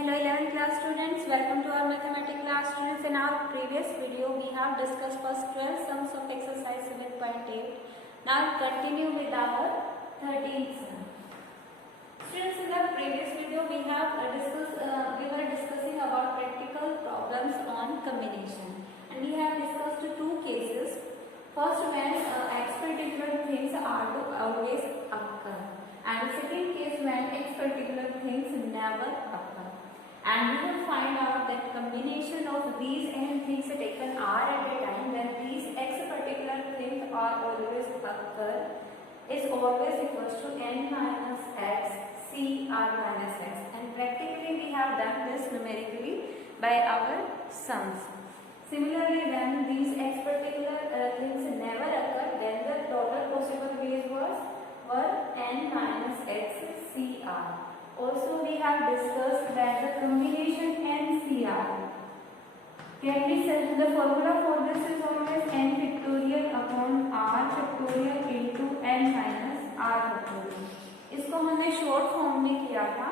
Hello 11th class students, welcome to our mathematics class students. In our previous video we have discussed first 12 sums of exercise 7.8. Now continue with our 13th sum. Students, in the previous video we were discussing about practical problems on combination, and we have discussed two cases. First, when x particular things are to always occur, and second case when x particular things never occur. And we will find out that combination of these n things taken r at a time, when these x particular things are always occur, is always equals to n minus x c r minus x. And practically we have done this numerically by our sums. Similarly, when these x particular things never occur, then the total possible ways were n minus x c r. Also, we have discussed that the combination NCR can be said. The formula for this is always n factorial upon r factorial into n minus r factorial. इसको हमने short form में किया था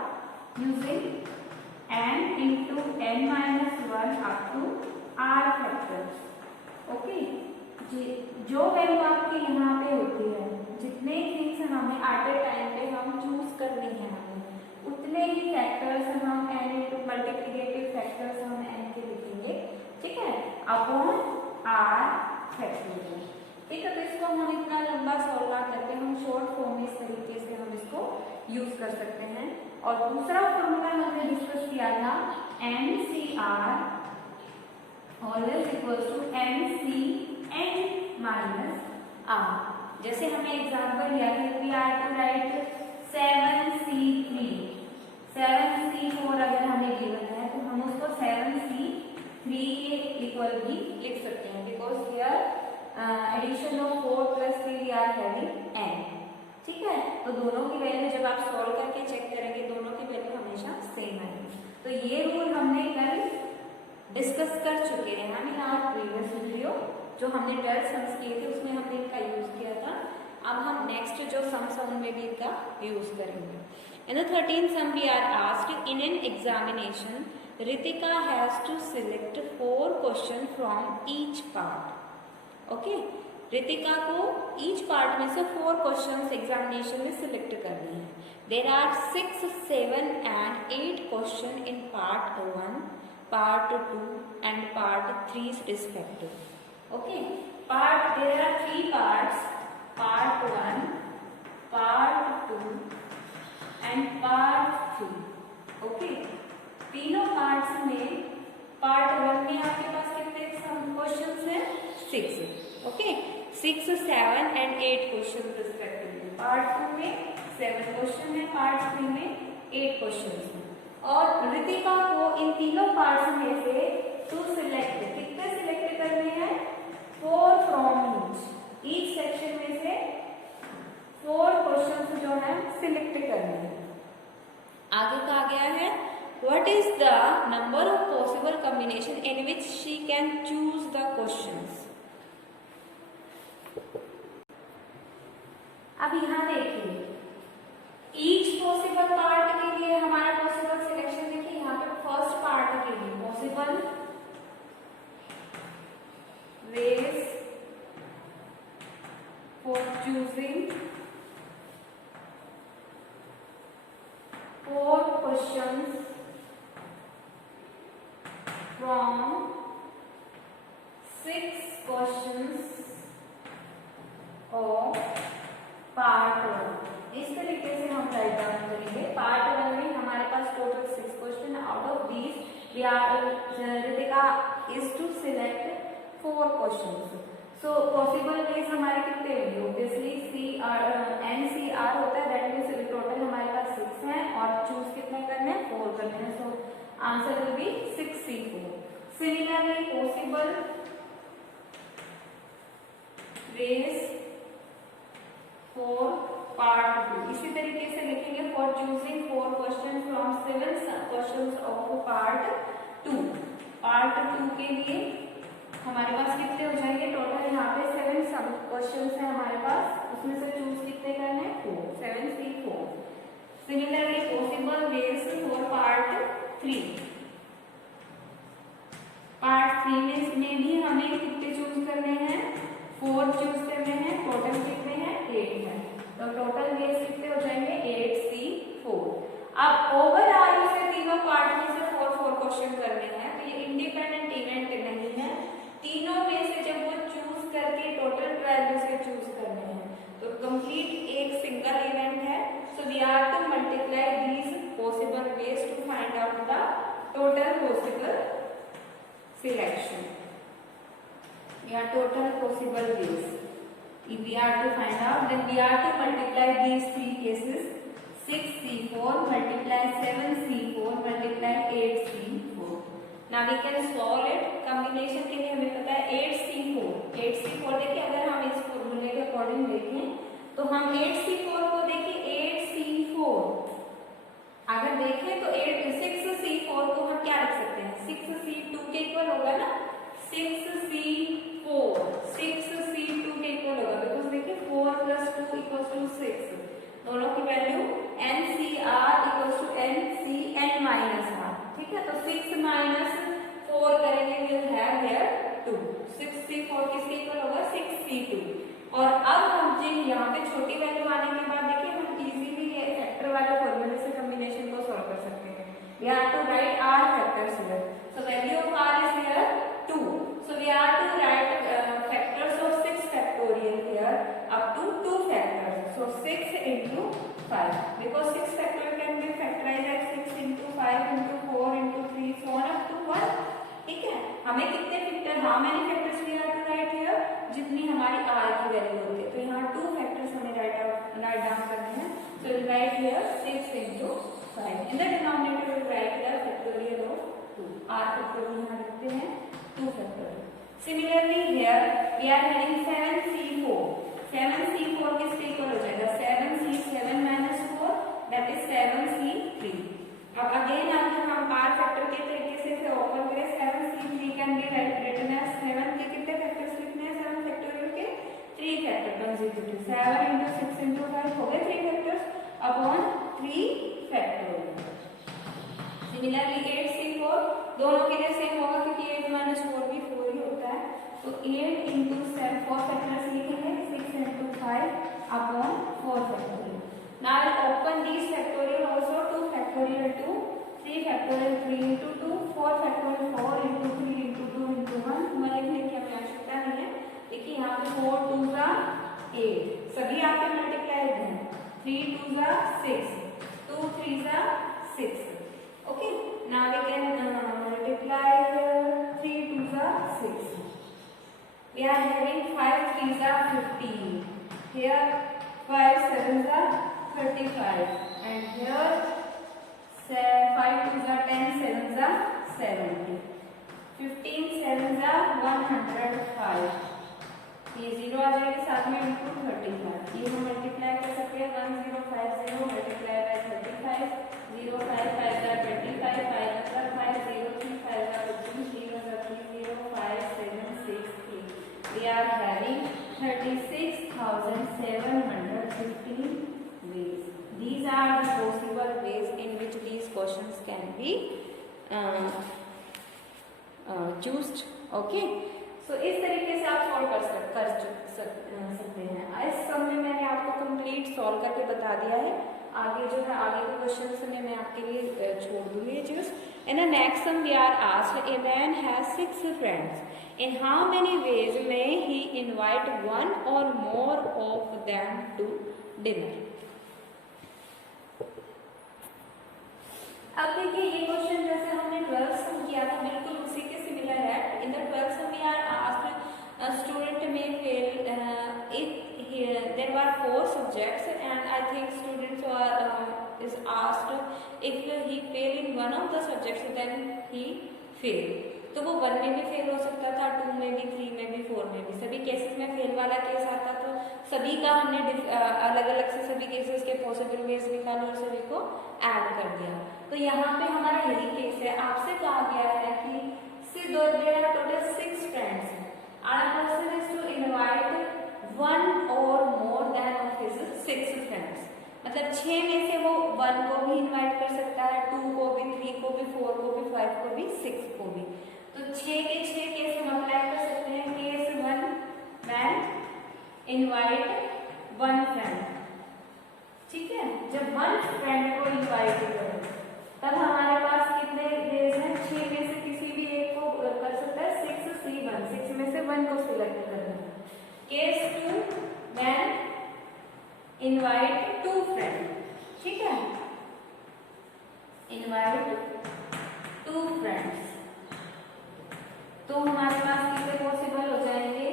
using n into n minus 1 up to r factors. Okay, जो value आपके यहाँ पे होती है, जितने थिंग्स हमें एट ए टाइम पे हम चूज करनी है, उतने ही फैक्टर्स हम n इंटू मल्टीप्लिकेटिव फैक्टर्स हम n के लिखेंगे, ठीक है, अपॉन r फैक्टोरियल. ठीक है, तो इसको हम इतना लंबा सॉल्व ना करके हम शॉर्ट फॉर्म में इस तरीके से हम इसको यूज कर सकते हैं. और दूसरा फॉर्मूला हमने डिस्कस किया था NCR always equals to NCn minus r. जैसे हमने एग्जांपल लिया कि we are to right 7C4 अगर हमें गिवन है तो हम उसको 7C3 के इक्वल भी लिख सकते हैं, because here addition of 4 plus 3 we are having n. ठीक है, तो दोनों की वैल्यू जब आप सॉल्व करके चेक करेंगे, दोनों की वैल्यू हमेशा सेम आएगी. तो ये रूल हमने कल डिस्कस कर चुके हैं हम इन आवर प्रीवियस वीडियो. जो हमने 12 सम्स किए थे उसमें हमने इनका यूज किया था. अब हम नेक्स्ट जो सम्स हैं उनमें भी इनका यूज करेंगे. In the 13th sum we are asked, in an examination Ritika has to select 4 questions from each part. Okay, Ritika को each part में से 4 questions examination में select करनी है. There are 6, 7 and 8 questions in part 1, part 2 and part 3 respectively. Okay, there are 3 parts, part 1, part 2 and part 3. Okay, तीनों parts में part 1 में आपके पास कितने क्वेश्चंस हैं? 6. Okay, 6, 7 and 8 question respectively. Part 2 में 7 क्वेश्चन है, पार्ट 3 में 8 क्वेश्चन है. और रितिका को इन तीनों पार्ट्स में से टू सिलेक्ट, कितने सिलेक्ट करने हैं? 4 फ्रॉम ईच सेक्शन में से 4 क्वेश्चंस जो है सिलेक्ट करने हैं. आगे कहा गया है what is the number of possible combination in which she can choose the questions. अब यहाँ देखिए, ईच पॉसिबल पार्ट के लिए हमारा पॉसिबल सिलेक्शन देखिए. यहाँ पे फर्स्ट पार्ट के लिए possible ways for choosing 4 questions from 6 questions of part 1. इस तरीके से हम राइट डाउन करेंगे. पार्ट 1 में हमारे पास total 6 question. Out of these Ritika is to select 4 question. So possible ways हमारे कितने होंगे? ऑब्वियसली NCR होता है, दैट मीन्स टोटल हमारे पास 6 हैं और चूज कितने करने हैं? 4 करने हैं. So answer will be 6C4. Similarly possible ways for part 2. इसी तरीके से लिखेंगे for choosing 4 question from 7 question of part 2. Part 2 के लिए हमारे पास कितने हो जाएंगे? टोटल यहाँ पे 7 सब क्वेश्चंस हैं हमारे पास, उसमें से चूज कितने करने हैं? 4. 7C4. Similarly possible ways for part 3. 3। Part 3 में भी हमें कितने चूज करने हैं, 4 चूज करने हैं। टोटल कितने हैं, 8 है। तो टोटल वेज कितने हो जाएंगे, 8C4। अब ओवरऑल से तीनों पार्ट में से 4 क्वेश्चन करने हैं। तो ये इंडिपेंडेंट इवेंट नहीं है, तीनों में से जब वो चूज करके टोटल 12 से चूज करने हैं तो कंप्लीट एक सिंगल इवेंट है। So we are to multiply these possible ways to find out the total possible selection या total possible ways. If we are to find out, then we are to multiply these 3 cases. 6C4 multiply 7C4 multiply 8C4. Now we can solve it. Combination के लिए हमें पता है 8C4. 8C4 देखिए, अगर हम इस फॉर्मूले के अकॉर्डिंग देखें तो हम 8C4 को देखिए 8C4 अगर देखें तो 6C4 को हम क्या लिख सकते हैं, 6C2 के इक्वल होगा ना, 6C4 6C2 के इक्वल होगा। बिकॉज देखिए 4 + 2 = 6, दोनों की वैल्यू NCR = NCN-R। ठीक है, तो 6 - 4 करेंगे, we will have here 2। 6C4 किसके इक्वल होगा, 6C2। और अब हम जी यहाँ पे छोटी वैल्यू आने के बाद देखिए हम इजीली ये फैक्टर वाले फॉर्मूले से कॉम्बिनेशन को सॉल्व कर सकते हैं। We are to write R factors here. So value of R is here 2. So we are to write factors of 6 factorial here up to 2 factors. So 6 into 5, because 6 factorial can be factorized as 6 into 5 into 4 into 3 so on up to 1. ठीक है, हमें कितने factor, how many factors we are to write here, जितनी हमारी R की value होती है। तो यहाँ 2 फैक्टर्स हमें राइट डाउन करने हैं। So we'll write here 6 into 5. In the denominator we'll write the factorial of 2. R factorial यहाँ लिखते हैं 2 factorial. Similarly here we are having 7C4. 7C4 किसके इक्वल हो जाएगा, 7C7 - 4 that is 7C3. अब अगेन अगर हम R फैक्टर के तरीके से इसे ओपन करें, 7C3 can be written as 7 के कितने फैक्टर्स लिखने हैं, 7 फैक्टोरियल के 3 फैक्टर कंसेक्यूटिव। 7 × 6 × 5 हो गए 3 factors upon 3 factorial. Similarly 8C4 दोनों के लिए सेम होगा क्योंकि 8 - 4 भी 4 ही होता है। तो 8 × 7 4 फैक्टर्स लिखेंगे, 6 × 5 upon 4 factorial. Now I will open these factorial also, 2 factorial 2, 3 factorial 3 × 2, 4 factorial 4 × 3 × 2 × 1। 1 लिखने की हमें आवश्यकता नहीं है। देखिए यहाँ पे 4 × 2 = 8, सभी आपके मल्टीप्लाइड हैं। 3 × 2 = 6, 2 × 3 = 6। Okay, now we can multiply 3 × 2 = 6. We are having 5 × 3 = 15. Here 5 × 7 = 35, and here 5 × 2 = 10, 7 = 70. 15 × 7 = 105. ये 0 आ जाएगा साथ में इंटू 35। ये हम मल्टीप्लाई कर सकते हैं 1050 multiply by 35। 0 5 5 × 25, 5 × 5 0 3 5 × 15 0 3 0 5 7 6 3. We are having 36,715 ways. These are the possible ways in which these questions can be chosen. Okay. So इस तरीके से आप सॉल्व कर सकते हैं। इस सम में मैंने आपको कंप्लीट सॉल्व करके बता दिया है। आगे जो है आगे के क्वेश्चंस में मैं आपके लिए छोड़ दूंगी just. In the next sum we are asked, a man has 6 friends. In how many ways may he invite one or more of them to dinner? अब देखिए ये क्वेश्चन जैसे हमने 12th सम किया था बिल्कुल उसी के सिमिलर है। In the 12th sum we are asked a student may fail if there were 4 subjects and I think students is asked if he fail in one of the subjects then he fail. तो वो 1 में भी fail हो सकता था, 2 में भी, 3 में भी, 4 में भी। सभी केसेस में फेल वाला केस आता तो सभी का हमने अलग अलग से सभी केसेस के पॉसिबल वेज निकाले और सभी को ऐड कर दिया। तो यहाँ पे हमारा यही केस है। आपसे कहा गया है कि there are total 6 friends and a person is to invite one or more than of his 6 friends. मतलब 6 में से वो 1 को भी इनवाइट कर सकता है, 2 को भी, 3 को भी, 4 को इनवाइट वन फ्रेंड, ठीक है। जब वन फ्रेंड को इनवाइट करें तब हमारे पास कितने वेज हैं, 6 में से किसी भी एक को कर सकता है, 6C1, 6 में से 1 को सिलेक्ट करना है। केस 2 व्हेन इनवाइट 2 फ्रेंड, ठीक है, इनवाइट 2 फ्रेंड्स, तो हमारे पास कितने पॉसिबल हो जाएंगे,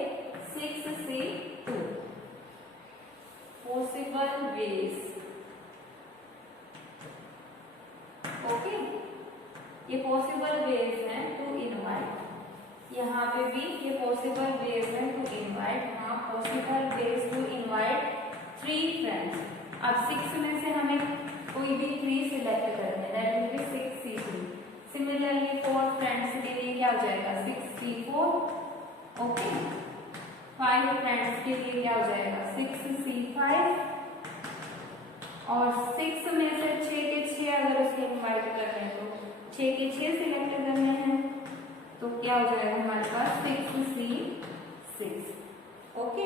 6C2 पॉसिबल वेज। ओके, ये पॉसिबल वेज हैं टू इनवाइट, यहाँ पे भी ये पॉसिबल वेज हैं टू इनवाइट, हाँ possible ways to invite 3 friends. अब 6 में से हमें कोई भी 3 सिलेक्ट करना है, that will be 6C3। Similarly 4 friends के लिए क्या हो जाएगा, 6C4। ओके, 5 फ्रेंड्स के लिए क्या हो जाएगा, 6C5। और 6 में से 6 के 6 अगर उसके इनवाइट करने हैं तो 6 के 6 सिलेक्ट करने हैं, तो क्या हो जाएगा हमारे पास 6C6। ओके,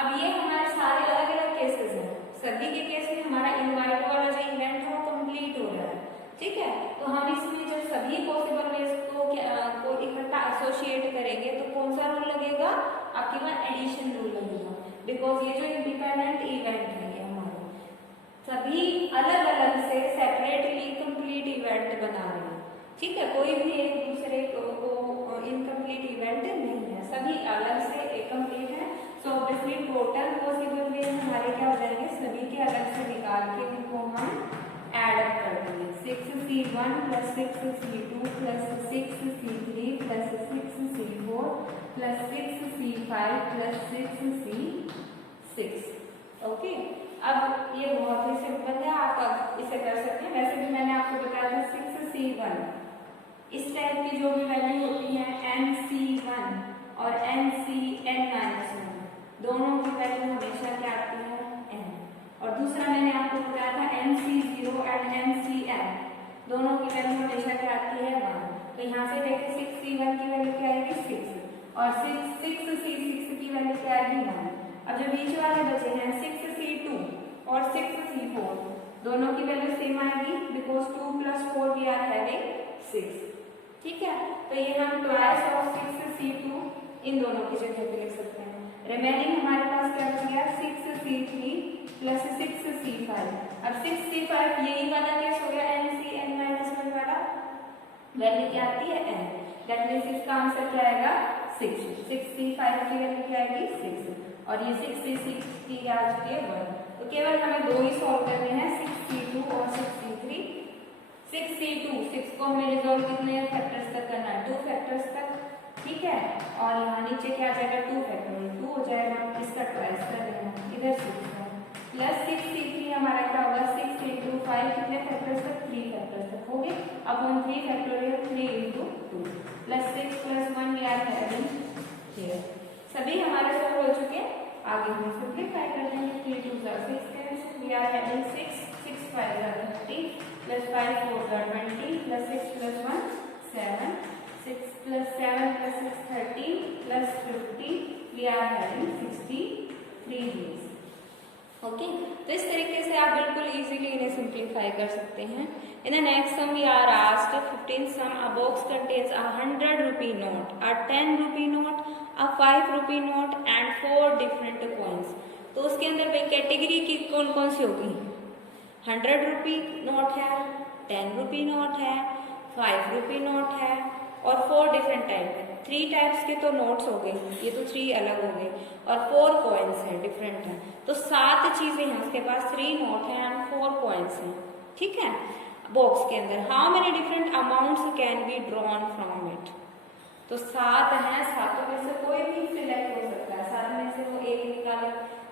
अब ये हमारे सारे अलग अलग केसेस हैं, सभी के केस में हमारा इनवाइट वाला जो इवेंट है वो कंप्लीट हो रहा है, ठीक है। तो हम इसमें जब सभी पॉसिबल वेज को इकट्ठा एसोसिएट करेंगे तो कौन सा रूल लगेगा, आपके पास एडिशन रूल लगेगा, बिकॉज ये जो इंडिपेंडेंट इवेंट है ये हमारे सभी अलग अलग से सेपरेटली कंप्लीट इवेंट बना रहे हैं, ठीक है। कोई भी एक दूसरे को इनकम्प्लीट इवेंट नहीं है, सभी अलग से कंप्लीट है। So obviously total possible ways हमारे क्या हो जाएंगे, सभी के अलग से निकाल के उनको हम एड अप कर देंगे, 6C1 plus 6C2 plus 6C3 plus 6C4 plus 6C5 plus 6C6। Okay, अब ये बहुत ही सिंपल है, आप इसे कर सकते हैं। वैसे भी मैंने आपको बताया था 6C1 इस टाइप की जो भी वैल्यू होती है NC1 और NCN-1 दोनों की वैल्यू हमेशा क्या आती है n। और दूसरा मैंने आपको बताया था NC0 एंड NCN दोनों की वैल्यू हमेशा क्या आती है 1। तो यहाँ से देखिए 6C1 की वैल्यू क्या आएगी 6 और 6C6 की वैल्यू क्या आएगी 1। अब जो बीच वाले बचे हैं 6C2 और 6C4 दोनों की वैल्यू सेम आएगी, because 2 plus 4 we are having 6, ठीक है। तो ये हम ट्वाइस ऑफ 6C2 इन दोनों की जगह पे लिख सकते हैं। रिमेनिंग हमारे पास क्या बच गया 6C3 प्लस 6C5। अब 6C5 यही वाला केस हो गया NCN-1 वाला, वैल्यू क्या आती है n, दैट मींस इसका आंसर क्या आएगा 6। 6C5 की वैल्यू क्या आएगी 6 और ये 6C6 की क्या आ चुकी है 1। तो केवल हमें दो ही सॉल्व करने हैं, 6C2 और 6C3। 6C2 6 को हमें रिजॉल्व कितने फैक्टर्स तक करना है, 2 फैक्टर्स तक, ठीक है। और यहाँ नीचे क्या आ जाएगा 2 फैक्टोरियल 2 हो जाएगा, इसका ट्वाइस कर देना, इधर 6 है प्लस 6C3 हमारा क्या होगा 6 into 5 कितने फैक्टर्स तक 3 फैक्टर्स तक हो गए। Upon 3 factorial 3 into 2 plus 6 plus 1 we are having here. सभी हमारे सॉल्व हो चुके हैं, आगे हम सिंपलीफाई कर देंगे। 3 2 6 we are having 6 6 5 30 plus 5 4 20 plus 6 plus 1 7 6 plus 7 plus 6 13 plus 50 we are having 63 days. Okay, तो इस तरीके से आप बिल्कुल इजीली इन्हें सिंप्लीफाई कर सकते हैं। In the next sum we are asked 15 sum a box contains a 100 rupee note, a 10 rupee note, a 5 rupee note and 4 different coins। तो उसके अंदर भाई कैटेगरी की कौन कौन सी होगी, 100 rupee नोट है, 10 rupee नोट है, 5 rupee नोट है और 4 डिफरेंट टाइप है। 3 टाइप्स के तो नोट्स हो गए, ये तो 3 अलग हो गए, और 4 कॉइन्स हैं डिफरेंट हैं। तो 7 चीजें हैं उसके पास, 3 नोट हैं एंड 4 कॉइन्स हैं, ठीक है। बॉक्स के अंदर how many different amounts can be drawn from it, तो 7 हैं, 7 में से कोई भी सिलेक्ट हो सकता है, 7 में से वो 1 निकाले,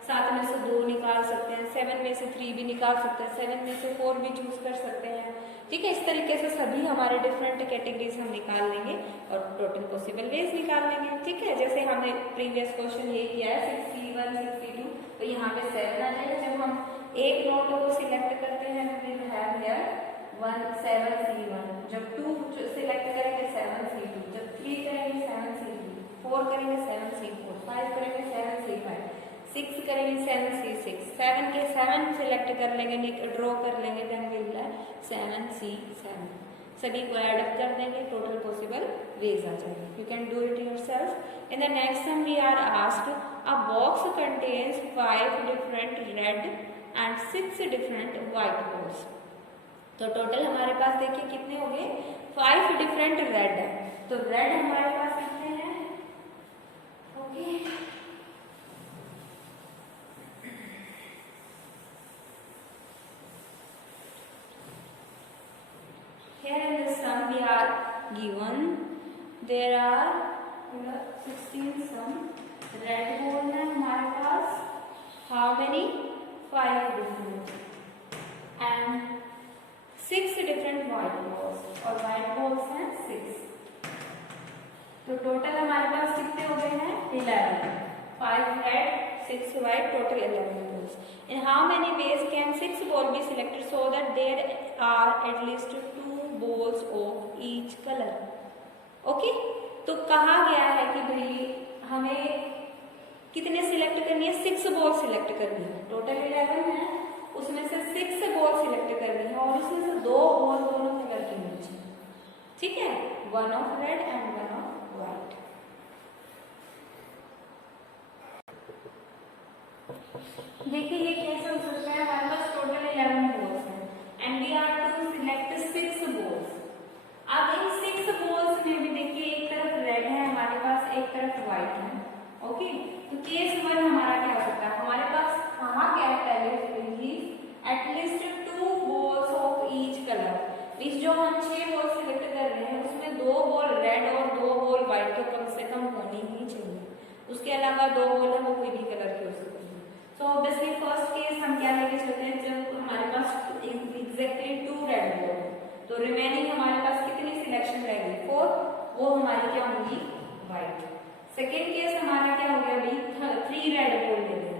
7 में से 2 निकाल सकते हैं, 7 में से 3 भी निकाल सकते हैं, 7 में से 4 भी चूज कर सकते हैं, ठीक है। इस तरीके से सभी हमारे डिफरेंट कैटेगरीज हम निकाल लेंगे और टोटल पॉसिबल वेज निकाल लेंगे, ठीक है। जैसे हमने प्रीवियस क्वेश्चन ये किया है 6C1 6C2, तो यहाँ पे 7 आ जाएगा। जब हम एक नोट को सिलेक्ट करते हैं तो विल हैव हियर 7C1, जब 2 सिलेक्ट करेंगे 7C2, जब 3 करेंगे 7C3, 4 करेंगे 7C4, 5 करेंगे 7C5, 6 करेंगे 7C6, 7 के 7 सिलेक्ट कर लेंगे, ड्रॉ कर लेंगे, देन मिल रहा है 7C7। सभी को ऐड अप कर देंगे, टोटल पॉसिबल वेज आ जाएगा। You can do it yourself. In the next sum we are asked a box contains 5 different red and 6 different white balls. तो टोटल हमारे पास देखिए कितने हो गए, 5 डिफरेंट रेड है। तो रेड हमारे पास कितने हैं, okay here in this sum we are given there are 16 sum red ball है हमारे पास, how many 5 different and 6 different white balls और white balls हैं 6। तो टोटल हमारे पास कितने हो गए हैं 11, 5 red 6 white, total 11 balls। In how many ways can 6 ball be selected so that there are at least 2 balls of each color? Okay तो कहा गया है कि भाई हमें कितने सिलेक्ट करनी है, 6 बॉल सिलेक्ट करनी है। टोटल 11 है, उसमें से 6 बॉल सिलेक्ट करनी है और उसमें से 2 बॉल दोनों कलर की होनी चाहिए, ठीक है, 1 of red and 1 of white. देखिए ये कैसे हो सकता है, हमारे पास टोटल 11 बॉल्स हैं and we are to select 6 balls. अब इन 6 बॉल्स में भी देखिए एक तरफ रेड है हमारे पास, एक तरफ व्हाइट है, ओके तो केस 1 हमारा क्या हो सकता है, हमारे पास कहा क्या है पहले, at least 2 balls of each colour. इस जो हम 6 बॉल सिलेक्ट कर रहे हैं उसमें 2 बॉल रेड और 2 बॉल व्हाइट तो कम से कम होनी ही चाहिए, उसके अलावा 2 बॉल है वो कोई भी कलर की हो सकती है। सो ऑब्वियसली फर्स्ट केस हम क्या लेके चलते हैं, जब हमारे पास एग्जैक्टली 2 रेड बॉल है तो रिमेनिंग हमारे पास कितनी सिलेक्शन रहेगी 4, वो हमारी क्या होंगी व्हाइट। सेकेंड केस हमारा क्या हो गया भाई 3 रेड बॉल ले लिया,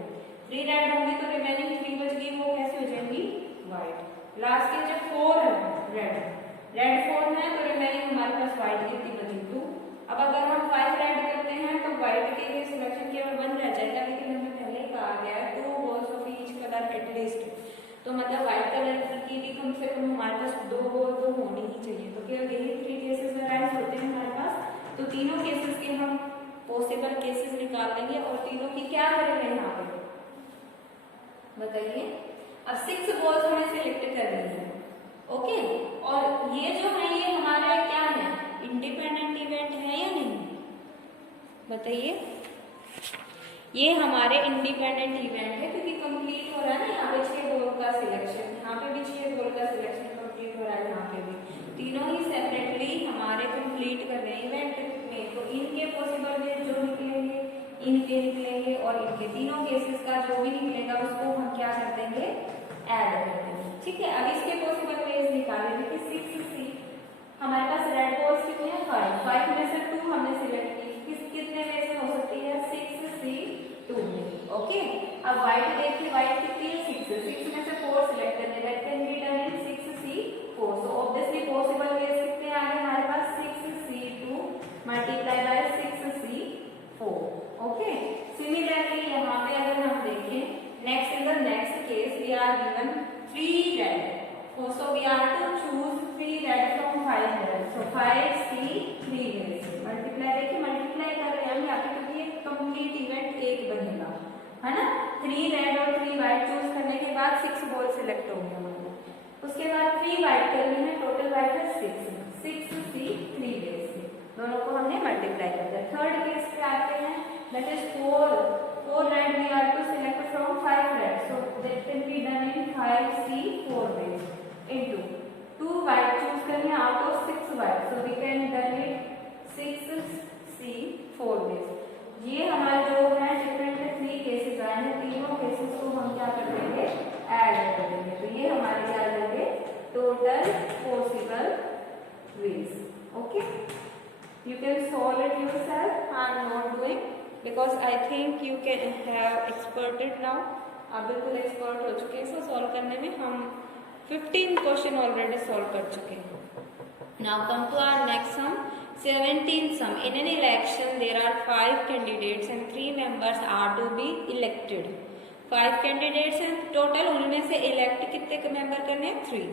3 रेड होंगी तो रिमेनिंग 3 बच गई, वो कैसे हो जाएंगी व्हाइट। लास्ट के जब 4 है रेड 4 है तो रिमेनिंग हमारे पास व्हाइट कितनी बची 2। अब अगर हम 5 रेड करते हैं तो व्हाइट के लिए सिलेक्शन केवल 1 रह जाएगा, लेकिन हमें पहले कहा गया है 2 balls of each colour at least, तो मतलब व्हाइट कलर की भी कम से कम हमारे पास 2 बॉल तो होनी ही चाहिए। तो केवल यही 3 केसेस अराइज होते हैं हमारे पास, तो तीनों केसेस के हम पॉसिबल केसेस निकाल लेंगे और तीनों की क्या करेंगे यहाँ पे बताइए। अब 6 बॉल्स हमें सिलेक्ट करनी है, ओके और ये जो है ये हमारा क्या है, इंडिपेंडेंट इवेंट है या नहीं बताइए। ये हमारे इंडिपेंडेंट इवेंट है क्योंकि कंप्लीट हो रहा है ना यहाँ पे 6 बॉल का सिलेक्शन, यहाँ पे भी 6 बॉल का सिलेक्शन कंप्लीट हो रहा है, यहाँ पे भी तीनों ही सेपरेटली हमारे कंप्लीट कर रहे हैं इवेंट में। तो इनके पॉसिबल वे जो निकलेंगे इनके निकलेंगे और इनके तीनों केसेस का जो भी निकलेगा उसको हम क्या कर देंगे ऐड कर देंगे, ठीक है। अब इसके पॉसिबल वेज निकालें, देखिए 6C हमारे पास रेड बॉल्स कितने हैं 5 में से 2 हमने सिलेक्ट की, कितने वे से हो सकती है 6C2 में, ओके। अब व्हाइट देखिए व्हाइट कितनी है 6 में से 4 सिलेक्ट करने that can be done in 6C4। So obviously possible ways कितने आ गए हमारे पास 6C2 multiply by 6C4, okay. Similarly यहाँ पे अगर हम देखें next in the next case we are given 3 red, so we are to choose 3 red from 5 red, so 5C3 multiply देखिए मल्टीप्लाई कर रहे हैं हम यहाँ पे क्योंकि ये कंप्लीट इवेंट एक बनेगा है ना। 3 रेड और 3 व्हाइट चूज करने के बाद 6 बॉल सिलेक्ट हो गया हमारा, उसके बाद 3 व्हाइट करनी है, टोटल व्हाइट है 6C3 दोनों को हमने मल्टीप्लाई कर दिया। थर्ड केस पे आते हैं that is 4 red we are to select from 5 red, so that can be done in 5C4 ways into 2 white choose करने out of 6 white, so we can done it 6C4 ways। ये हमारे जो है different 3 cases आए हैं, तीनों cases को हम क्या कर देंगे ऐड कर देंगे, तो ये हमारे क्या आ जाएंगे total possible ways, okay. You can solve it yourself, I am not doing because I think you can have experted now, आप बिल्कुल एक्सपर्ट हो चुके हैं इसको सॉल्व करने में। हम 15 क्वेश्चन ऑलरेडी सॉल्व कर चुके हैं। Now come to our next sum 17th sum. In an election, there are 5 candidates and 3 members are to be elected. 5 candidates हैं total, उनमें से elect कितने member करने हैं? 3.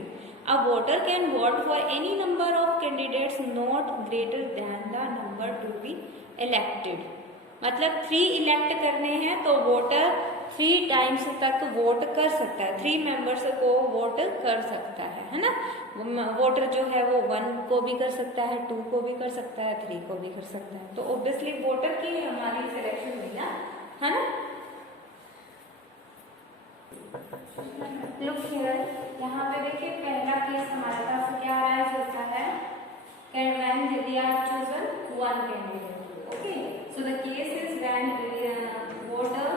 A voter can vote for any number of candidates not greater than the number to be elected. मतलब 3 elect करने हैं तो voter 3 times तक वोट कर सकता है, 3 मेंबर्स को वोट कर सकता है ना। वोटर जो है वो 1 को भी कर सकता है, 2 को भी कर सकता है, 3 को भी कर सकता है। तो ऑब्वियसली वोटर की हमारी सिलेक्शन हुई ना, है ना। लुक हियर, यहाँ पे देखिए पहला केस हमारे पास क्या राइज होता है, when they are chosen one candidate. Okay, so the case is when voter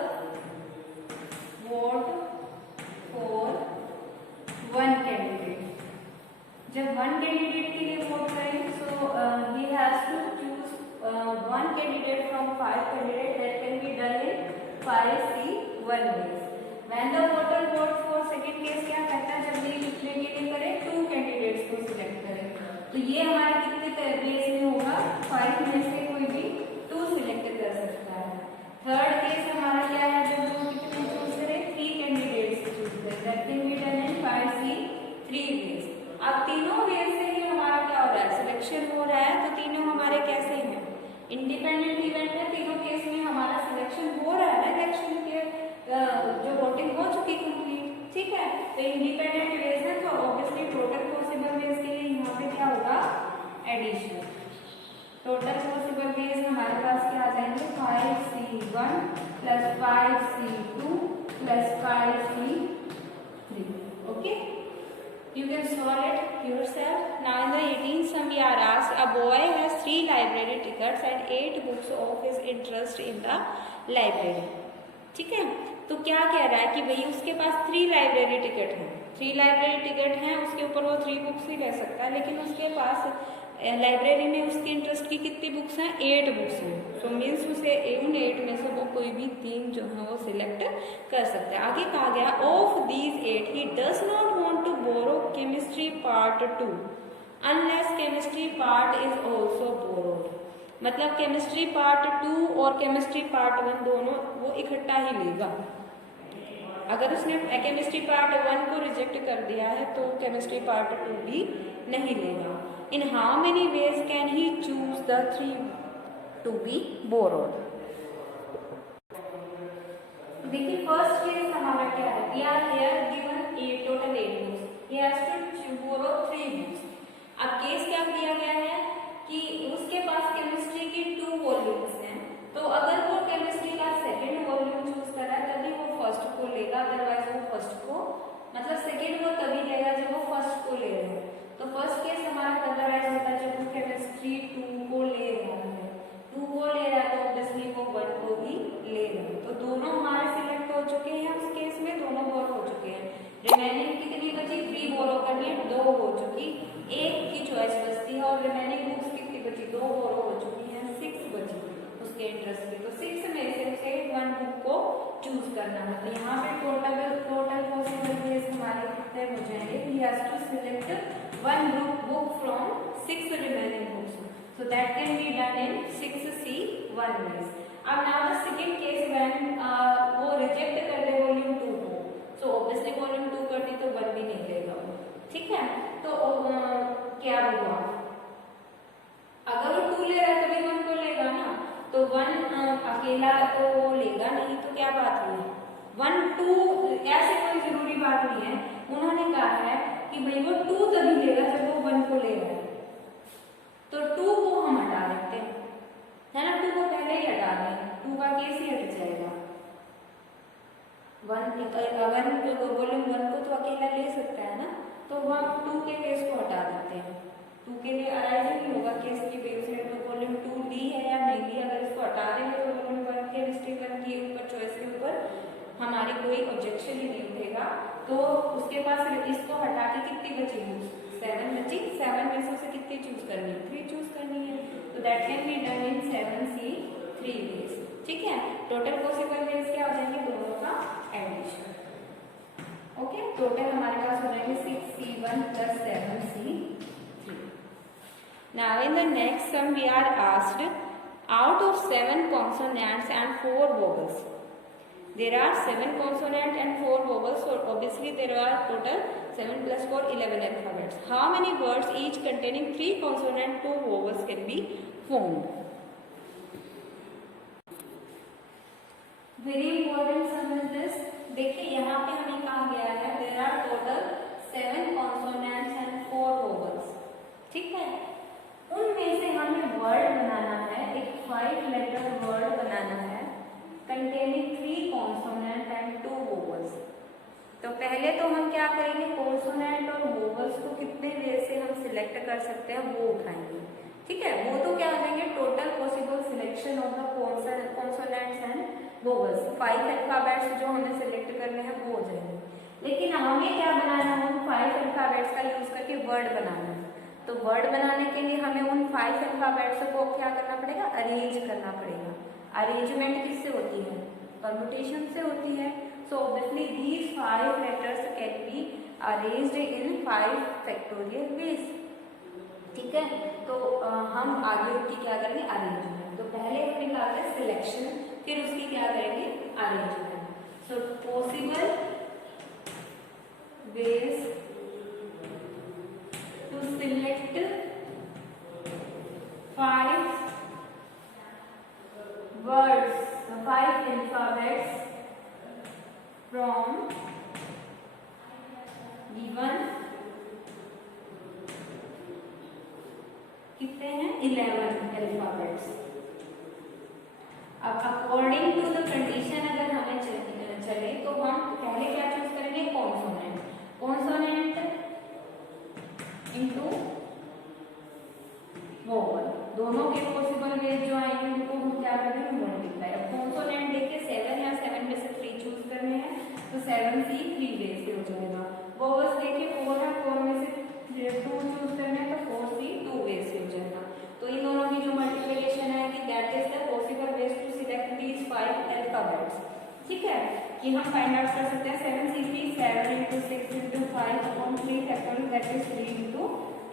vote for one candidate. जब one candidate के लिए वोट करें, so he has to choose one candidate from 5 candidates. That can be done in 5C1 ways. When the voter vote for second case क्या कहता है, जब ये कितने के लिए करें, 2 candidates को सिलेक्ट करें, तो ये हमारे कितने प्लेस में होगा, 5 में से कोई भी 2 सिलेक्ट कर सकता है। थर्ड केस हमारा क्या है, जब वो कितने चूज करें, 3 कैंडिडेट्स चूज करें, that can be done in 5C3 ways. अब तीनों वेज से ही हमारा क्या हो रहा है, सिलेक्शन हो रहा है। तो तीनों हमारे कैसे हैं, इंडिपेंडेंट इवेंट है, तीनों केस में हमारा सिलेक्शन हो रहा है ना, इलेक्शन के जो वोटिंग हो चुकी कंप्लीट, ठीक है। तो इंडिपेंडेंट वेज है, तो ऑब्वियसली टोटल पॉसिबल वेज के लिए यहाँ पे क्या होगा, एडिशन। टोटल पॉसिबल वेज हमारे पास क्या आ जाएंगे, 5C1 plus 5C2 plus 5C3। Okay, you can solve it yourself. Now in the 18th sum we are asked, a boy has 3 library tickets and 8 books of his interest in the library. ठीक है, तो क्या कह रहा है कि भाई उसके पास 3 लाइब्रेरी टिकट हैं, 3 लाइब्रेरी टिकट हैं, उसके ऊपर वो 3 बुक्स ही ले सकता है, लेकिन उसके पास लाइब्रेरी में उसके इंटरेस्ट की कितनी बुक्स हैं, 8 बुक्स हैं। तो मीन्स उसे उन 8 में से वो कोई भी 3 जो है वो सिलेक्ट कर सकता है। आगे कहा गया, of these 8 he does not want to borrow chemistry part 2 unless chemistry part is also borrowed. मतलब केमिस्ट्री पार्ट 2 और केमिस्ट्री पार्ट 1 दोनों वो इकट्ठा ही लेगा। अगर उसने केमिस्ट्री पार्ट 1 को रिजेक्ट कर दिया है तो केमिस्ट्री पार्ट 2 भी नहीं लेगा। In how many ways can he choose the 3 to be borrowed. देखिए फर्स्ट केस हमारा क्या है, we are here given total 8 books, he has to borrow 3 books. अब केस क्या दिया गया है कि उसके पास केमिस्ट्री की 2 वॉल्यूम्स हैं, तो अगर वो केमिस्ट्री का सेकंड वॉल्यूम चूज कर रहा है तभी वो फर्स्ट को लेगा, अदरवाइज वो फर्स्ट को, मतलब सेकंड वो तभी लेगा जब वो फर्स्ट को ले रहा है। तो फर्स्ट केस हमारा कब राइज होता है, जब वो केमिस्ट्री 2 को ले रहा है, 2 को ले रहा है तो ऑब्वियसली वो 1 को भी ले रहा है। तो दोनों हमारे सिलेक्ट हो चुके हैं, उस केस में दोनों बोरो हो चुके हैं। रिमेनिंग कितनी बची, 3 बोरो करनी है, 2 हो चुकी, 1 की चॉइस बचती है, और रिमेनिंग बुक्स कितनी बची, 2 बोरो हो चुकी हैं, 6 बची उसके इंटरेस्ट की। तो 6 में से 1 बुक को चूज करना है। तो यहाँ पे टोटल पॉसिबल वेज हमारे कितने हो जाएंगे, he has to select 1 book from 6 remaining books, so that can be done in 6C1 ways. अब now the second case when वो रिजेक्ट कर दे वॉल्यूम 2 को, सो ऑब्वियसली वॉल्यूम 2 करती तो 1 भी नहीं लेगा वो, ठीक है। तो क्या होगा, अगर वो 2 ले रहा है तभी 1 को लेगा ना, तो 1 अकेला तो वो लेगा नहीं, तो क्या बात हुई, 1 2 ऐसे कोई जरूरी बात नहीं है। उन्होंने कहा है कि भाई वो 2 तभी लेगा जब वो 1 को ले रहा है, तो 2 को हम हटा देते हैं, है ना, 2 को पहले ही हटा दें, 2 का केस ही हट जाएगा। 1 वॉल्यूम 1 को तो अकेला ले सकता है ना, तो हम 2 के केस को हटा देते हैं। 2 के लिए अराइज नहीं होगा केस की बेस में तो वॉल्यूम 2 ली है या नहीं ली, अगर इसको हटा देंगे तो वॉल्यूम 1 के मिस्टेक 1 के ऊपर चॉइस के ऊपर हमारी कोई ऑब्जेक्शन ही नहीं उठेगा। तो उसके पास इसको हटा के कितनी बची, 7 बची, 7 में से उसे कितनी चूज करनी है, 3 चूज करनी है। तो that can be done in 7C3 ways, ठीक है। टोटल पॉसिबल वेज क्या हो जाएंगे, दोनों का एडिशन। ओके, टोटल हमारे पास हो जाएंगे 6C1 plus 7C3। Now in the next sum we are asked, out of 7 consonants and 4 vowels. There are 7 consonants and 4 vowels, so obviously there are total 7 plus 4, 11 alphabets. How many words each containing 3 consonants, 2 vowels can be formed? Very important sum is this. देखिए यहाँ पे हमें कहा गया है there are total 7 consonants and 4 vowels. ठीक है, उनमें से हमें वर्ड बनाना है, एक 5 लेटर वर्ड बनाना है containing 3 consonant and 2 vowels. तो पहले तो हम क्या करेंगे, कॉन्सोनेंट और वोवल्स को कितने वे से हम सिलेक्ट कर सकते हैं वो उठाएंगे. ठीक है, वो तो क्या आ जाएंगे, total possible selection of the consonants and vowels. 5 alphabets जो हमें सिलेक्ट करने हैं वो हो जाएंगे. लेकिन हमें क्या बनाना है, उन 5 अल्फाबेट्स का यूज करके वर्ड बनाना है. तो वर्ड बनाने के लिए हमें उन 5 अल्फाबेट्स को क्या करना पड़ेगा, अरेंज करना पड़ेगा. अरेंजमेंट किससे होती है, परमुटेशन से होती है. So obviously these 5 letters can be arranged in 5 factorial ways. ठीक है, तो हम आगे उसकी क्या करेंगे, अरेंजमेंट. तो पहले हम निकालते हैं सिलेक्शन, फिर उसकी क्या करेंगे, arrangement. So possible ways to select 5 words, 5 alphabets from given कितने हैं, 11 अल्फाबेट्स. अब अकॉर्डिंग टू द कंडीशन अगर हमें चले तो हम पहले क्या चूज करेंगे, कॉन्सोनेंट. कॉन्सोनेंट इनटू वोवल, दोनों के पॉसिबल वेज जो आएंगे उनको हम क्या करेंगे, मल्टीप्लाई. अब कॉन्सोनेंट देखिए 7 या 7 में से 3 चूज करने हैं तो 7 से 3 वेज से हो जाएगा. वोवल्स देखिए 4 है, 4 में से 2 चूज करने हैं तो 4 से 2 वेज से हो जाएगा. तो इन दोनों की जो मल्टीप्लिकेशन है कि that is the possible ways to select these 5 alphabets. ठीक है, कि हम फाइंड आउट कर सकते हैं. 7 से 3, 7 into 6 into 5 upon 3 factorial, that is 3 into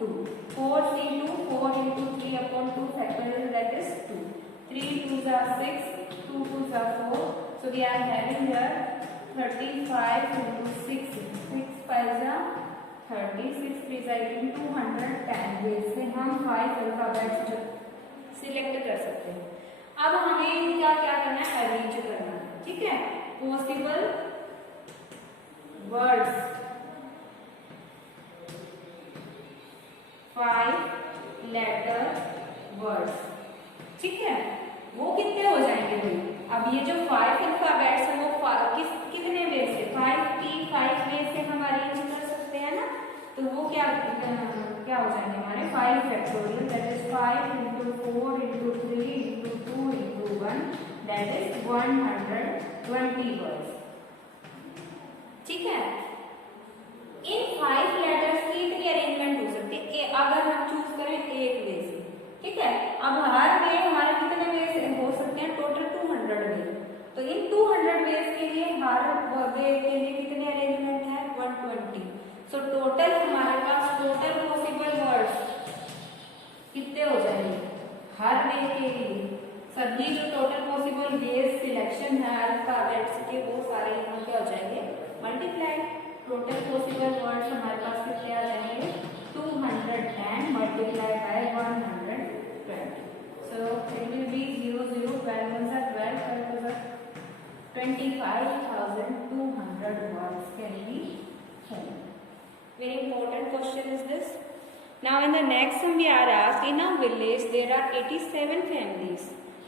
2. 4 से 2, 4 into 3 upon 2 factorial, that is 2. 3 2s are 6, 2 2s are 4. So we are having here 35 into 6, 6 5s are 30, 6 3s are 18, 210 ways से हम 5 अल्फाबेट्स जो सिलेक्ट कर सकते हैं. अब हमें क्या क्या करना है, अरेंज करना है. ठीक है, पॉसिबल वर्ड्स 5 लेटर वर्ड्स. ठीक है, वो कितने हो जाएंगे भाई. अब ये जो 5 अल्फाबेट्स है वो कितने वे से, 5 वे से हम अरेंज कर सकते हैं ना. तो वो क्या हो जाएंगे हमारे 5 factorial, that is 5 into 4 into 3 into 2 into 1, that is 120 words. ठीक है, इन 5 लेटर्स की इतनी अरेंजमेंट हो सकती है अगर हम चूज करें एक वे से. ठीक है, अब हर वे हमारे कितने वे से हो सकते हैं, टोटल 200 वे. तो इन 200 वेज के लिए हर वे के लिए कितने अरेंजमेंट है, 120. सो टोटल हमारे पास टोटल पॉसिबल वर्ड्स कितने हो जाएंगे हर वे के लिए. सभी जो टोटल पॉसिबल वेज सिलेक्शन है अल्फाबेट्स के वो सारे यहाँ क्या हो जाएंगे, मल्टीप्लाई. टोटल पॉसिबल वर्ड्स हमारे पास कितने आ जाएंगे, 210 multiply by 120. So it will be 0 0 12 1s are 12, 12 2s are 25,200 words can be formed. Very important question is this. Now in the next sum we are asked, in a village there are 87 families,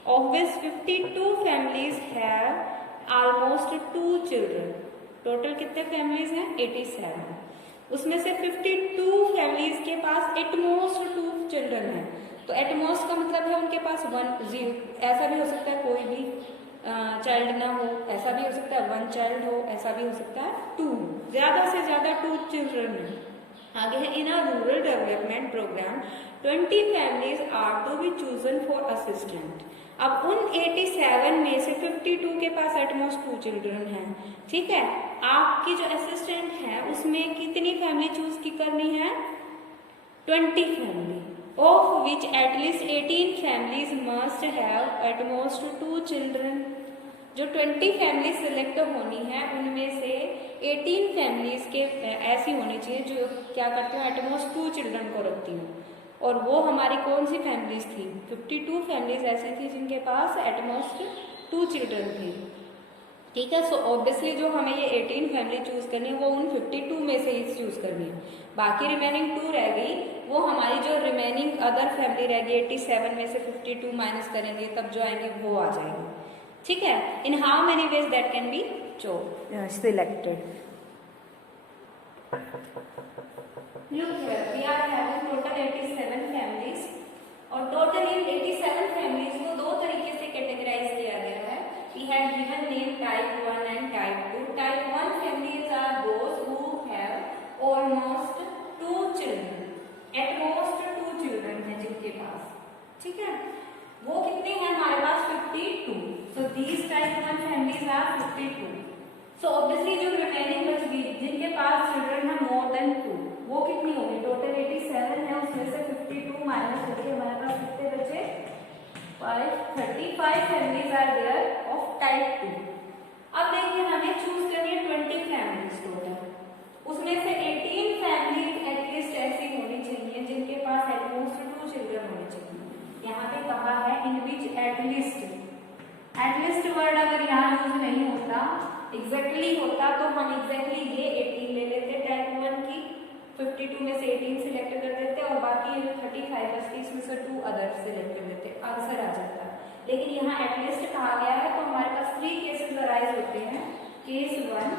of which 52 families have almost 2 children. Total कितने families हैं, 87. उसमें से 52 families के पास at most 2 children हैं. तो at most का मतलब है उनके पास 1 ऐसा भी हो सकता है कोई भी चाइल्ड ना हो, ऐसा भी हो सकता है 1 चाइल्ड हो, ऐसा भी हो सकता है 2, ज्यादा से ज्यादा 2 चिल्ड्रन है. आगे है, in a rural development programme 20 families are to be chosen for assistant. अब उन 87 में से 52 के पास एटमोस्ट 2 चिल्ड्रन हैं. ठीक है, आपकी जो असिस्टेंट है उसमें कितनी फैमिली चूज की करनी है, 20 family. Of which at least 18 families must have at most 2 children. जो 20 फैमिली सिलेक्ट होनी है उनमें से 18 फैमिलीज के ऐसी होनी चाहिए जो क्या करती हूँ, एटमोस्ट 2 चिल्ड्रन को रखती हूँ। और वो हमारी कौन सी फैमिलीज थी, 52 फैमिलीज ऐसी थी जिनके पास एटमोस्ट 2 चिल्ड्रन थी। ठीक है, सो ऑब्वियसली जो हमें ये 18 फैमिली चूज करनी है वो उन 52 में से ही चूज करनी है। बाकी रिमेनिंग 2 रह गई, वो हमारी जो रिमेनिंग अदर फैमिली रह गई 87 में से 52 माइनस करेंगे तब जो आएंगे वो आ जाएंगे। ठीक है, इन how many ways that can be selected. Look here, we are having total 87 families और टोटल इन 87 families को दो तरीके से कैटेगराइज किया गया है। We have given name type 1 and type 2. Type 1 families are those who have almost 2 children, at most 2 children हैं जिनके पास। ठीक है, वो कितने हैं हमारे पास 52. So these type 1 families are 52. So obviously जो remaining बच गई जिनके पास children हैं more than 2 वो कितनी होगी, टोटल 87 है उसमें से 52 माइनस करके हमारे पास कितने बचे 35 families are there of type 2। अब देखिए हमें चूज करनी है 20 फैमिलीज टोटल, उसमें से 18 फैमिलीज एटलीस्ट ऐसी होनी चाहिए जिनके पास एटमोस्ट 2 चिल्ड्रन होने चाहिए। यहाँ पे कहा है इन विच एटलीस्ट वर्ड अगर यहाँ यूज नहीं होता एग्जैक्टली होता तो हम एग्जैक्टली ये 18 ले लेते टाइप 1 की, 52 में से 18 सिलेक्ट कर देते और बाकी 35 बचती इसमें से 2 अदर सिलेक्ट कर देते, आंसर आ जाता। लेकिन यहाँ एटलीस्ट कहा गया है तो हमारे पास 3 केसेस अराइज होते हैं। Case 1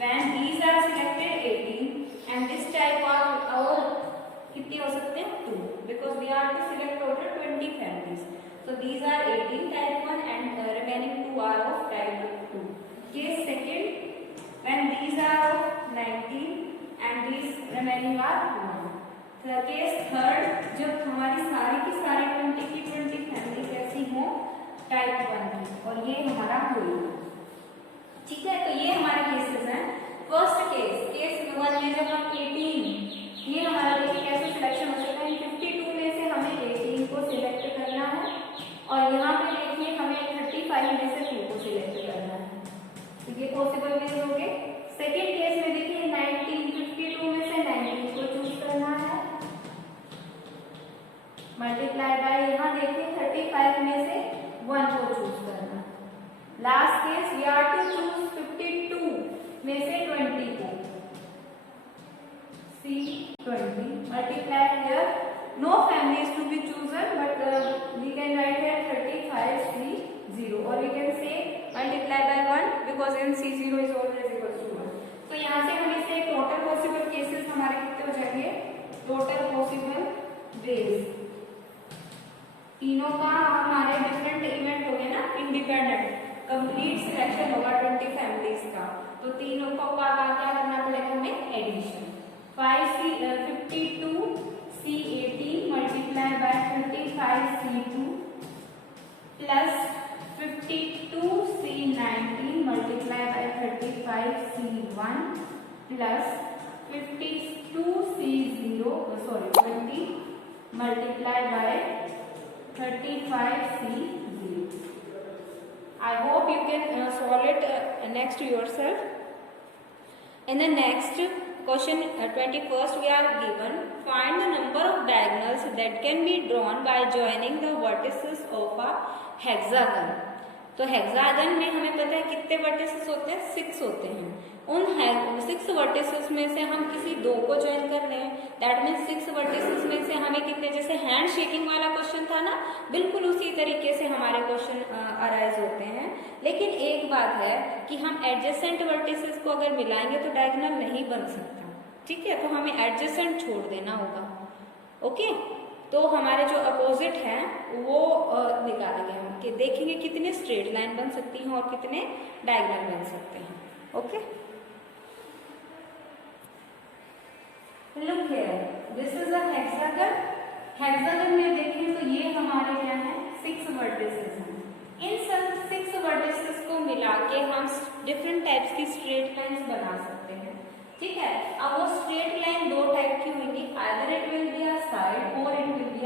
when these are selected 18 and this type और कितने हो सकते हैं 2 because we are to select total 20 families. So these are 18 type 1 and remaining 2 are of type 2। Case second when these are of 19 and these remaining are 1. The case third जब हमारी सारी की सारी 20 की 20 फैमिली कैसी हो टाइप 1 की और ये हमारा हुई। ठीक है, तो ये हमारे केसेस हैं। फर्स्ट केस 1 में जब हम 18 ये हमारा देखिए कैसे सिलेक्शन हो सकता है, 52 में से हमें 18 को सिलेक्ट करना है और यहाँ पे देखिए हमें 35 में से 2 को सिलेक्ट करना है। तो ये पॉसिबल वेज हो गए। सेकेंड केस में देखिए 52 में से 19 को चूज करना है मल्टीप्लाई बाय यहाँ देखिए 35 में से 1 को चूज करना है। Last case we are to choose 52 में से 20 को, C20 multiply here no families to be chosen but we can write here 35 C0 और we can say multiply by 1 because n C0 is always equal to 1। तो यहाँ से हम इसे total possible cases हमारे कितने हो जाएंगे, टोटल पॉसिबल वेज तीनों का हमारे डिफरेंट इवेंट हो गए ना, इंडिपेंडेंट कंप्लीट सिलेक्शन होगा 20 फैमिलीज का। तो तीनों को क्या करना पड़ेगा हमें addition 52 C18 multiply by 35 C2 plus 52 C19 multiply by 35 C1 plus 52 C0 20 multiply by 35 C0। I hope you can solve it next yourself. In the next question 21st we are given find the number of diagonals that can be drawn by joining the vertices of a hexagon। तो hexagon में हमें पता है कितने vertices होते हैं, 6 होते हैं। उन 6 वर्टिसेस में से हम किसी 2 को ज्वाइन कर रहे हैं, दैट मीन्स 6 वर्टिसेस में से हमें कितने, जैसे हैंड शेकिंग वाला क्वेश्चन था ना, बिल्कुल उसी तरीके से हमारे क्वेश्चन अराइज होते हैं। लेकिन एक बात है कि हम एडजेसेंट वर्टिसेस को अगर मिलाएंगे तो डायगोनल नहीं बन सकता। ठीक है, तो हमें एडजेसेंट छोड़ देना होगा। ओके, तो हमारे जो अपोजिट हैं वो निकालेंगे हम कि देखेंगे कितने स्ट्रेट लाइन बन सकती हैं और कितने डायगोनल बन सकते हैं। Okay, look here this is a hexagon. Hexagon में देखें तो ये हमारे क्या है 6 वर्टिसेस हैं। इन सब 6 वर्टिसेस को मिला के हम डिफरेंट टाइप्स की स्ट्रेट लाइंस बना सकते हैं। ठीक है, अब वो स्ट्रेट लाइन 2 टाइप की होंगी, either it will be a side और इट विल बी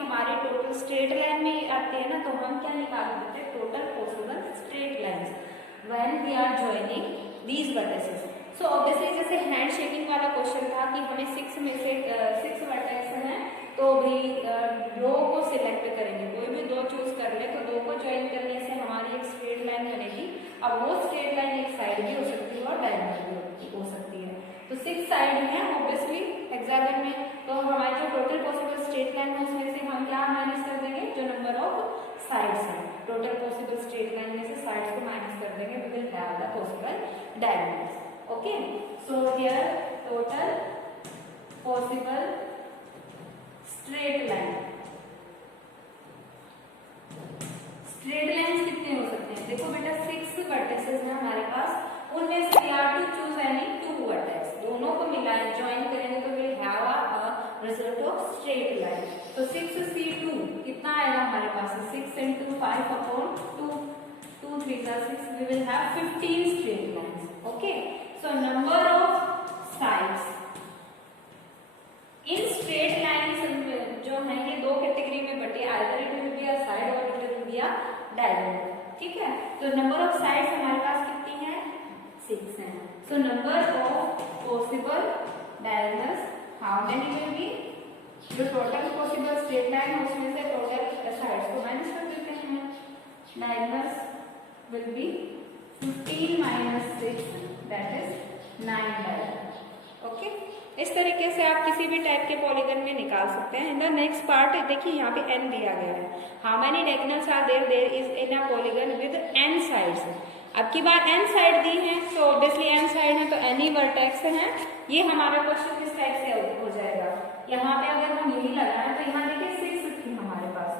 हमारे टोटल स्ट्रेट लाइन में आते हैं ना, तो हम क्या निकाल देते हैं, total possible straight lines when we are joining these vertices. So obviously जैसे हैंड शेकिंग वाला क्वेश्चन था कि हमें 6 में से 6 वर्टेक्स हैं, तो भी 2 को सिलेक्ट करेंगे, कोई भी 2 चूज कर ले, तो 2 को ज्वाइन करने से हमारी एक स्ट्रेट लाइन बनेगी। अब वो स्ट्रेट लाइन एक साइड भी हो सकती है और डायगोनल भी हो सकती है। तो 6 साइड है ऑब्वियसली हेक्सागन में, तो हमारे जो टोटल पॉसिबल स्ट्रेट लाइन है उसमें से हम क्या माइनस कर देंगे, जो नंबर ऑफ साइड्स है टोटल पॉसिबल स्ट्रेट लाइन में से साइड्स को माइनस कर देंगे, we will have the possible diagonals. Okay, so here total possible straight line, straight lines कितने हो सकते हैं, देखो बेटा 6 वर्टिसेस हैं हमारे पास, उनमें से we are to choose any 2 vertex, दोनों को मिलाएं ज्वाइन करेंगे तो will have a result of straight line. तो 6C2 कितना आएगा हमारे पास, 6 into 5 upon 2, 2 3 6, we will have 15 straight lines. Okay, so number of sides in straight lines जो है ये 2 कैटेगरी में बटे, either it will be a side or it will be a diagonal, ठीक है। तो नंबर ऑफ साइड्स हमारे पास कितनी है, 6 है। So number of possible diagonals how many will be, जो टोटल पॉसिबल स्ट्रेट लाइन है उसमें से टोटल साइड्स को माइनस कर देते हैं, diagonals will be 15 minus 6 that is 9 diagonal. Okay, इस तरीके से आप किसी भी टाइप के पॉलीगन में निकाल सकते हैं। इन द नेक्स्ट पार्ट देखिए यहाँ पे n दिया गया है, how many diagonals are there, there is in a polygon with n sides. अब की बार n साइड दी है, तो ऑब्वियसली n साइड है तो एनी वर्टेक्स है, ये हमारा क्वेश्चन किस टाइप से हो जाएगा, यहाँ पे अगर हम यही लगाएं तो यहाँ देखिए 6 थी हमारे पास,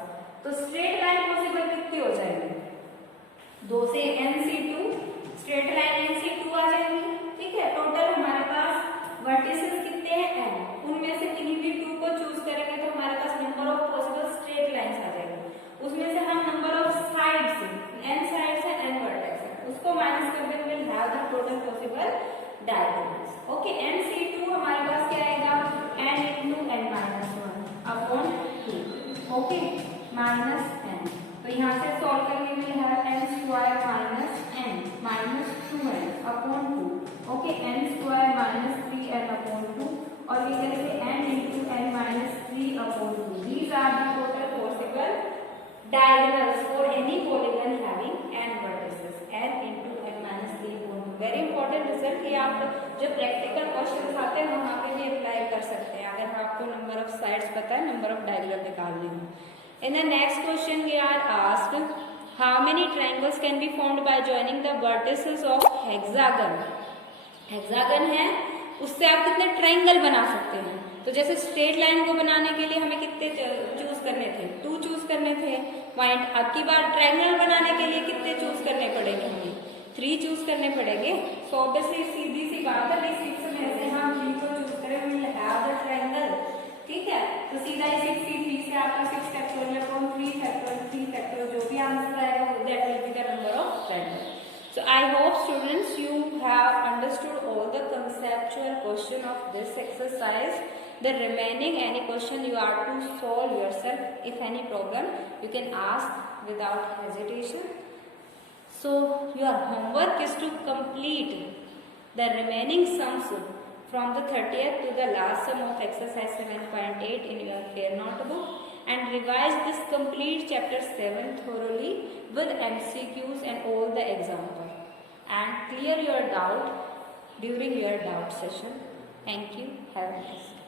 तो स्ट्रेट लाइन पॉसिबल कितनी हो जाएगी, 2 से NC2 स्ट्रेट लाइन NC2 आ जाएंगी, ठीक है। टोटल हमारे पास वर्टिसेस कितने हैं n, उनमें से किन्हीं भी 2 को चूज करेंगे तो हमारे पास number of possible straight lines आ जाएंगे, उसमें से हम number of sides n sides है n वर्टेक्स है उसको माइनस कर देंगे, will have the total possible diagonals. Okay, NC2 हमारे पास क्या आएगा, n into n minus 1 upon 2, okay minus n, तो यहाँ से सॉल्व करने में है n square minus n minus 2n upon 2, okay n square minus 3n upon 2, और ये करेंगे n into n minus 3 upon 2, these are the total possible diagonals for any polygon having n vertices, n into n minus 3 upon 2। Very important result, ये आप जब practical question आते हैं वहाँ पे भी अप्लाई कर सकते हैं, अगर आपको नंबर ऑफ साइड्स पता है, नंबर ऑफ डायगोनल निकालने हैं। In the next question we are asked how many triangles can be formed by joining the vertices of hexagon। Hexagon है उससे आप कितने ट्रायंगल बना सकते हैं, तो जैसे स्ट्रेट लाइन को बनाने के लिए हमें कितने चूज करने थे, 2 चूज करने थे पॉइंट। अब की बार ट्रायंगल बनाने के लिए कितने चूज करने पड़ेंगे, हमें 3 चूज करने पड़ेंगे। सो ऑब्वियसली सीधी सी बात है, 6 में से हम 3 को चूज करें, विल हैव द ट्रायंगल, ठीक है। तो सीधा ही 6 से आपका 6 फैक्टोरियल अपॉन 3 फैक्टोरियल जो भी आंसर आएगा that will be the number of triangle. So I hope students you have understood all the conceptual question of this exercise. The remaining any question you are to solve yourself. If any problem you can ask without hesitation. So your homework is to complete the remaining sums from the 30th to the last sum of exercise 7.8 in your fair notebook, and revise this complete chapter 7 thoroughly with MCQs and all the examples, and clear your doubt during your doubt session. Thank you. Have a nice day.